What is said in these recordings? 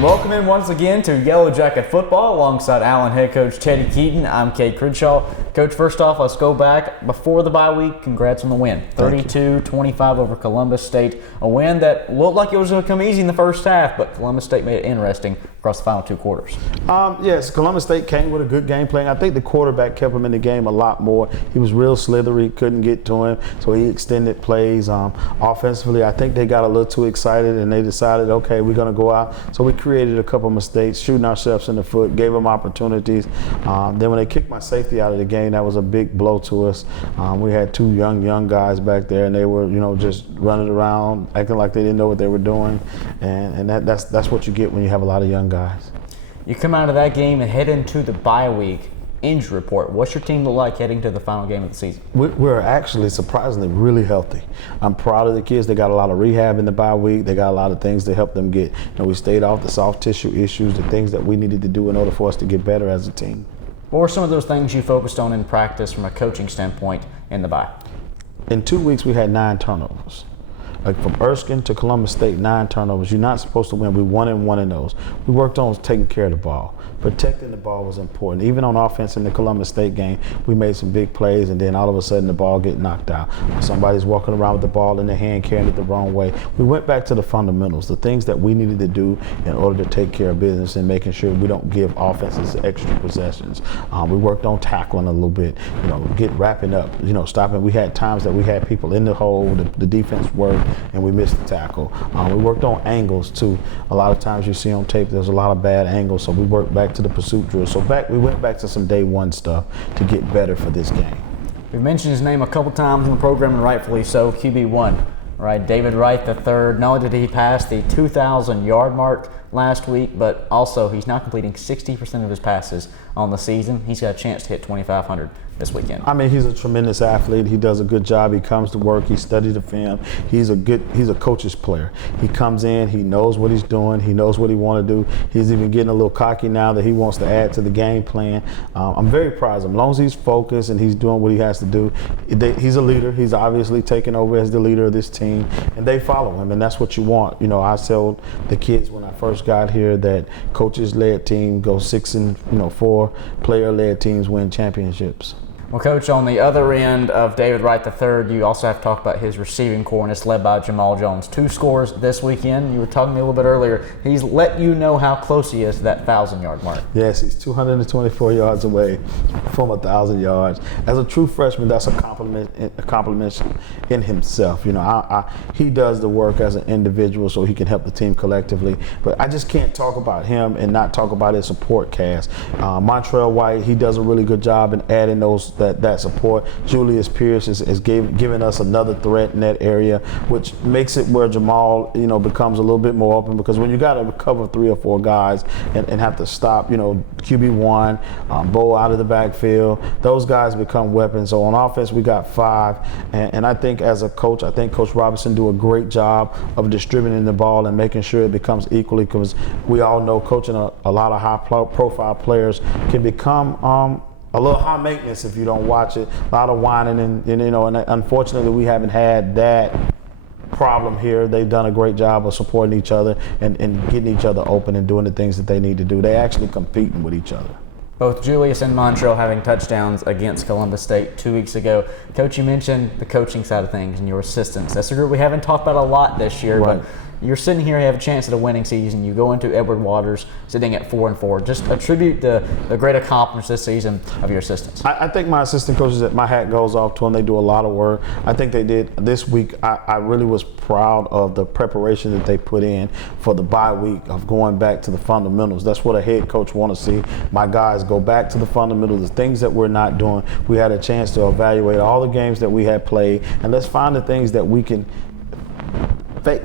And welcome in once again to Yellow Jacket Football alongside Allen head coach Teddy Keaton. I'm Kate Crenshaw. Coach, first off, let's go back before the bye week. Congrats on the win. 32-25 over Columbus State. A win that looked like it was going to come easy in the first half, but Columbus State made it interesting across the final two quarters. Yes, Columbus State came with a good game plan. I think the quarterback kept him in the game a lot more. He was real slithery, couldn't get to him, so he extended plays. Offensively, I think they got a little too excited and they decided, okay, we're going to go out. So we created a couple mistakes, shooting ourselves in the foot, gave them opportunities. Then when they kicked my safety out of the game, that was a big blow to us. We had two young guys back there, and they were, just running around, acting like they didn't know what they were doing. And that's what you get when you have a lot of young guys. You come out of that game and head into the bye week. Injury report. What's your team look like heading to the final game of the season? We're actually surprisingly really healthy. I'm proud of the kids. They got a lot of rehab in the bye week. They got a lot of things to help them get. We stayed off the soft tissue issues, the things that we needed to do in order for us to get better as a team. What were some of those things you focused on in practice from a coaching standpoint in the bye? In 2 weeks, we had 9 turnovers. From Erskine to Columbus State, 9 turnovers. You're not supposed to win. We won and won in those. We worked on taking care of the ball. Protecting the ball was important. Even on offense in the Columbus State game, we made some big plays, and then all of a sudden the ball get knocked out. Somebody's walking around with the ball in their hand, carrying it the wrong way. We went back to the fundamentals, the things that we needed to do in order to take care of business and making sure we don't give offenses extra possessions. We worked on tackling a little bit, wrapping up, stopping. We had times that we had people in the hole, the defense worked, and we missed the tackle. We worked on angles too. A lot of times you see on tape there's a lot of bad angles, so we worked back to the pursuit drill. So we went back to some day one stuff to get better for this game. We've mentioned his name a couple times in the program, and rightfully so, QB1. Right, David Wright III. Not only did he pass the 2,000-yard mark last week, but also he's now completing 60% of his passes on the season. He's got a chance to hit 2,500 this weekend. He's a tremendous athlete. He does a good job. He comes to work. He studies the film. He's a coach's player. He comes in. He knows what he's doing. He knows what he wants to do. He's even getting a little cocky now that he wants to add to the game plan. I'm very proud of him. As long as he's focused and he's doing what he has to do, he's a leader. He's obviously taking over as the leader of this team, and they follow him, and that's what you want. I told the kids when I first got here that coaches-led team go 6-4, player-led teams win championships. Well, Coach, on the other end of David Wright III, you also have to talk about his receiving corps, and it's led by Jamal Jones. 2 scores this weekend. You were talking to me a little bit earlier. He's let you know how close he is to that 1,000-yard mark. Yes, he's 224 yards away from 1,000 yards. As a true freshman, that's a compliment in himself. He does the work as an individual so he can help the team collectively. But I just can't talk about him and not talk about his support cast. Montrell White, he does a really good job in adding that support. Julius Pierce is giving us another threat in that area, which makes it where Jamal, becomes a little bit more open, because when you got to cover 3 or 4 guys and have to stop, QB1, Bo out of the backfield, those guys become weapons. So on offense, we got 5, and I think as a coach, Coach Robinson do a great job of distributing the ball and making sure it becomes equally, because we all know coaching a lot of high-profile players can become a little high maintenance if you don't watch it. A lot of whining, and unfortunately we haven't had that problem here. They've done a great job of supporting each other and getting each other open and doing the things that they need to do. They actually competing with each other. Both Julius and Montrell having touchdowns against Columbus State 2 weeks ago. Coach, you mentioned the coaching side of things and your assistants. That's a group we haven't talked about a lot this year, right. But you're sitting here, you have a chance at a winning season. You go into Edward Waters sitting at 4-4. Just attribute the great accomplishments this season of your assistants. I think my assistant coaches, my hat goes off to them. They do a lot of work. I think they did this week. I really was proud of the preparation that they put in for the bye week of going back to the fundamentals. That's what a head coach want to see. My guys go back to the fundamentals, the things that we're not doing. We had a chance to evaluate all the games that we had played, and let's find the things that we can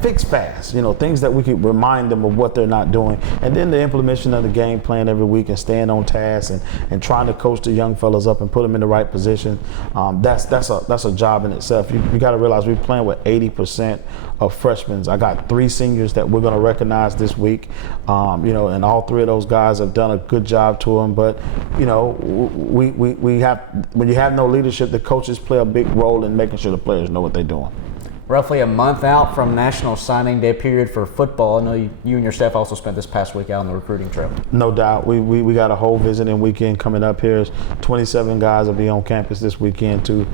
fix fast, things that we could remind them of what they're not doing. And then the implementation of the game plan every week and staying on task and trying to coach the young fellas up and put them in the right position. That's a job in itself. You got to realize we're playing with 80% of freshmen. I got 3 seniors that we're going to recognize this week, and all 3 of those guys have done a good job to them. But, we have, when you have no leadership, the coaches play a big role in making sure the players know what they're doing. Roughly a month out from National Signing Day period for football. I know you and your staff also spent this past week out on the recruiting trail. No doubt. We got a whole visiting weekend coming up here. 27 guys will be on campus this weekend to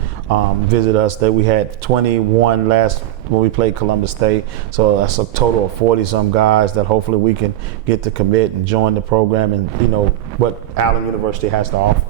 visit us. We had 21 when we played Columbus State. So that's a total of 40-some guys that hopefully we can get to commit and join the program and, what Allen University has to offer.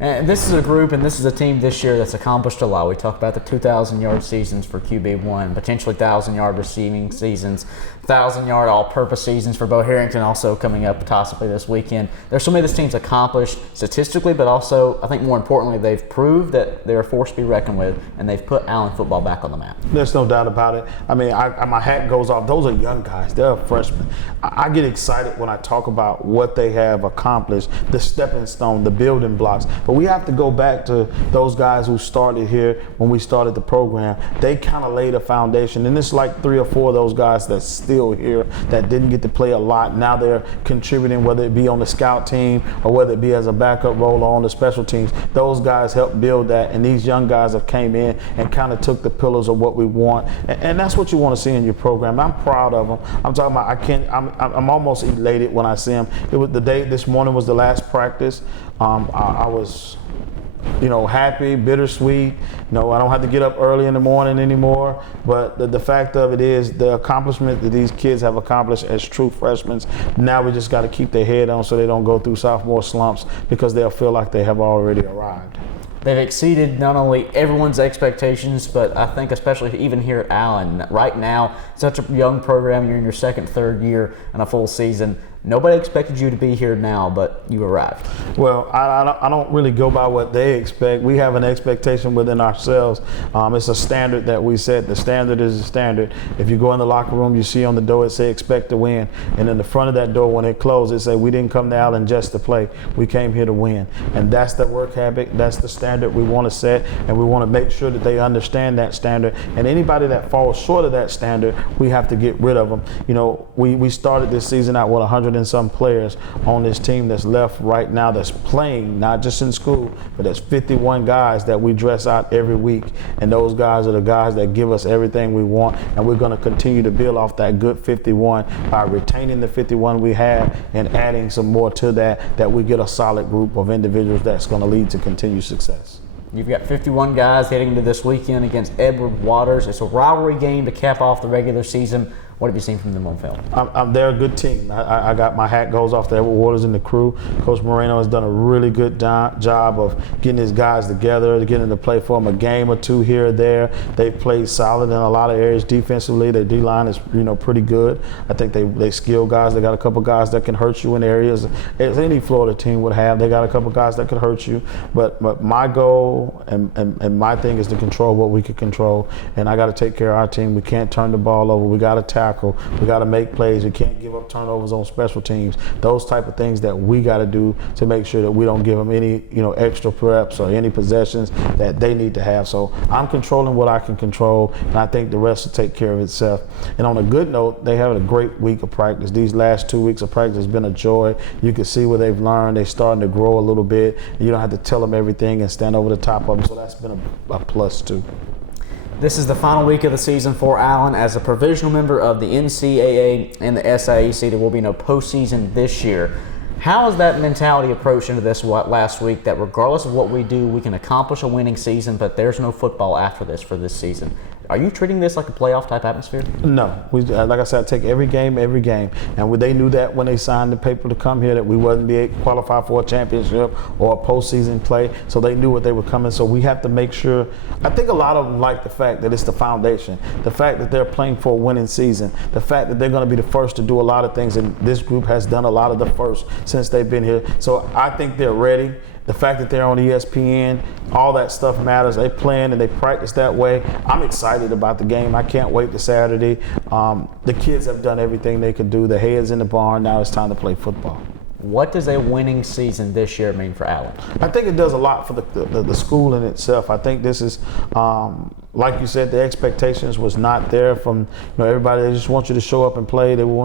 And this is a group and this is a team this year that's accomplished a lot. We talked about the 2,000-yard seasons for QB1, potentially 1,000-yard receiving seasons, 1,000-yard all-purpose seasons for Bo Harrington also coming up possibly this weekend. There's so many this team's accomplished statistically, but also, I think more importantly, they've proved that they're a force to be reckoned with, and they've put Allen football back on the map. There's no doubt about it. I mean, my hat goes off. Those are young guys. They're freshmen. I get excited when I talk about what they have accomplished, the stepping stone, the building blocks. But we have to go back to those guys who started here when we started the program. They kind of laid a foundation, and it's like 3 or 4 of those guys that's still here that didn't get to play a lot. Now they're contributing, whether it be on the scout team or whether it be as a backup role or on the special teams. Those guys helped build that, and these young guys have came in and kind of took the pillars of what we want, and that's what you want to see in your program. I'm proud of them. I'm talking about I'm almost elated when I see them. It was the day this morning was the last practice. I was happy, bittersweet. I don't have to get up early in the morning anymore. But the fact of it is the accomplishment that these kids have accomplished as true freshmen, now we just got to keep their head on so they don't go through sophomore slumps because they'll feel like they have already arrived. They've exceeded not only everyone's expectations, but I think especially even here at Allen. Right now, such a young program, you're in your second, third year and a full season. Nobody expected you to be here now, but you arrived. Well, I don't really go by what they expect. We have an expectation within ourselves. It's a standard that we set. The standard is the standard. If you go in the locker room, you see on the door it say expect to win. And in the front of that door, when it closes, it say we didn't come to Allen just to play. We came here to win. And that's the work habit. That's the standard we want to set. And we want to make sure that they understand that standard. And anybody that falls short of that standard, we have to get rid of them. We started this season out with 100 and some players on this team that's left right now that's playing, not just in school, but there's 51 guys that we dress out every week, and those guys are the guys that give us everything we want, and we're going to continue to build off that good 51 by retaining the 51 we have and adding some more to that we get a solid group of individuals that's going to lead to continued success. You've got 51 guys heading into this weekend against Edward Waters. It's a rivalry game to cap off the regular season. What have you seen from them on film? They're a good team. I got my hat goes off to Edward Waters and the crew. Coach Moreno has done a really good job of getting his guys together, getting them to play for him a game or two here or there. They've played solid in a lot of areas defensively. Their D-line is pretty good. I think they skill guys. They got a couple guys that can hurt you in areas as any Florida team would have. They got a couple guys that could hurt you. But my goal and my thing is to control what we can control. And I got to take care of our team. We can't turn the ball over. We got to tackle. We got to make plays. We can't give up turnovers on special teams. Those type of things that we got to do to make sure that we don't give them any, extra preps or any possessions that they need to have. So I'm controlling what I can control, and I think the rest will take care of itself. And on a good note, they had a great week of practice. These last 2 weeks of practice has been a joy. You can see what they've learned. They're starting to grow a little bit. You don't have to tell them everything and stand over the top of them. So that's been a plus too. This is the final week of the season for Allen as a provisional member of the NCAA and the SIAC. There will be no postseason this year. How is that mentality approached into this last week, that regardless of what we do, we can accomplish a winning season, but there's no football after this for this season? Are you treating this like a playoff type atmosphere? No. Like I said, I take every game. And they knew that when they signed the paper to come here that we wouldn't be able to qualify for a championship or a postseason play. So they knew what they were coming. So we have to make sure. I think a lot of them like the fact that it's the foundation, the fact that they're playing for a winning season, the fact that they're going to be the first to do a lot of things. And this group has done a lot of the first since they've been here. So I think they're ready. The fact that they're on ESPN, all that stuff matters. They plan and they practice that way. I'm excited about the game. I can't wait to Saturday. The kids have done everything they could do. The head's in the barn. Now it's time to play football. What does a winning season this year mean for Allen? I think it does a lot for the school in itself. I think this is like you said, the expectations was not there from everybody. They just want you to show up and play. They want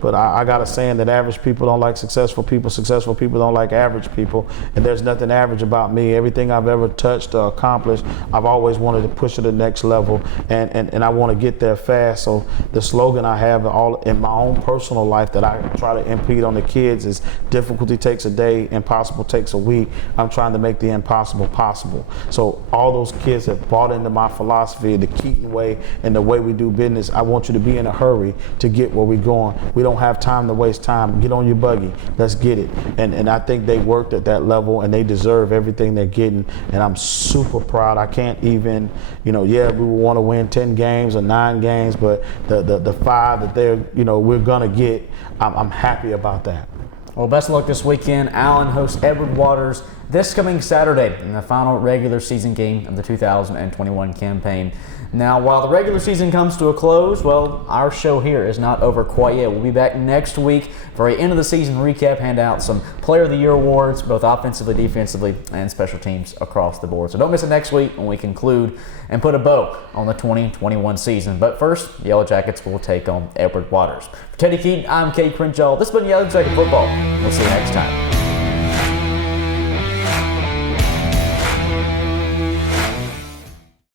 but I got a saying that average people don't like successful people. Successful people don't like average people. And there's nothing average about me. Everything I've ever touched or accomplished, I've always wanted to push to the next level, and I want to get there fast. So the slogan I have all in my own personal life that I try to impede on the kids is difficulty takes a day, impossible takes a week. I'm trying to make the impossible possible. So all those kids have bought into my philosophy, the Keaton way and the way we do business. I want you to be in a hurry to get where we're going. We don't have time to waste time. Get on your buggy. Let's get it. And I think they worked at that level, and they deserve everything they're getting. And I'm super proud. I can't even, we will want to win 10 games or 9 games, but the 5 that we're gonna get, I'm happy about that. Well, best of luck this weekend. Allen hosts Edward Waters this coming Saturday in the final regular season game of the 2021 campaign. Now, while the regular season comes to a close, well, our show here is not over quite yet. We'll be back next week for a end of the season recap, hand out some Player of the Year awards, both offensively, defensively, and special teams across the board. So don't miss it next week when we conclude and put a bow on the 2021 season. But first, the Yellow Jackets will take on Edward Waters. For Teddy Keaton, I'm Kate Crenshaw. This has been Yellow Jacket Football. We'll see you next time.